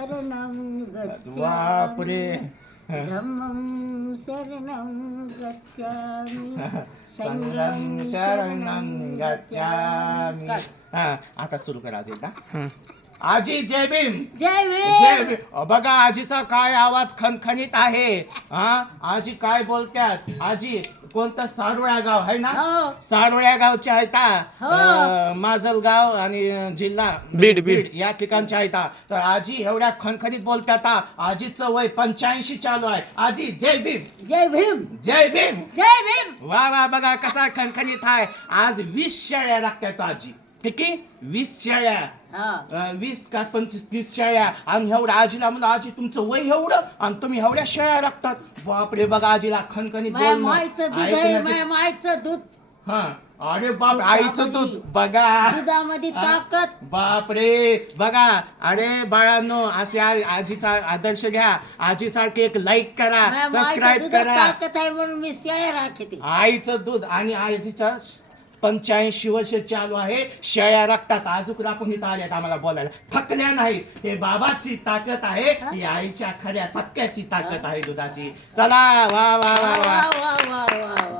शरणं गच्छामि बापरे धम्मं शरणं गच्छामि संगम शरणं गच्छामि. हा, आता सुरू करा आजी एकदा. आजी जय भीम. जय जय भीम. भीम. बघा आजीचा काय आवाज खणखणीत आहे. हा, आजी काय बोलतात. आजी कोणतं सारोळ्या गाव आहे ना. हो. सारोळ्या गावचे आहेत हो. माजलगाव आणि जिल्हा बीड या ठिकाणचे आहेत. तर आजी एवढ्या खणखणीत बोलतात. आजीचं वय 85 चालू आहे. आजी जय भीम. जय भीम. जय भीम. जय भीम. वा वा, बघा कसा खणखणीत आहे. आज 20 शेळ्या लागतात आजी. ठीक आहे, 20 शेळ्या. हा. 20 का 25-30 शेळ्या. आणि एवढ्या आजीला म्हणलं आजी तुमचं वय एवढं आणि तुम्ही एवढ्या शेळ्या लागतात. बापरे, बघा आजीला खणखणीत माझ्या बोलणं. माईचं दूध आहे, ऐकण्यात- माझ्या माईचं दूध. हा, अरे बाप, आईचं दूध बघा. दुधामध्ये ताकद. बापरे, बघा. अरे बाळांनो, असे आजीचा आदर्श घ्या. आजीसारखे एक लाईक करा, माझ्या माईचं सबस्क्राईब दुधात करा. ताकद आहे म्हणून मी शेळ्या राखते. आईचं दूध आणि आजीचा 85 वर्ष चालू आहे. शेळ्या राखतात. अजून राखून इथं आल्यात आम्हाला बोलायला. थकल्या नाहीत. हे बाबाची ताकद आहे. ही आईच्या खऱ्या सत्याची ताकद आहे दुधाची. चला, वा वा वा वा वा. वा वा वा वा.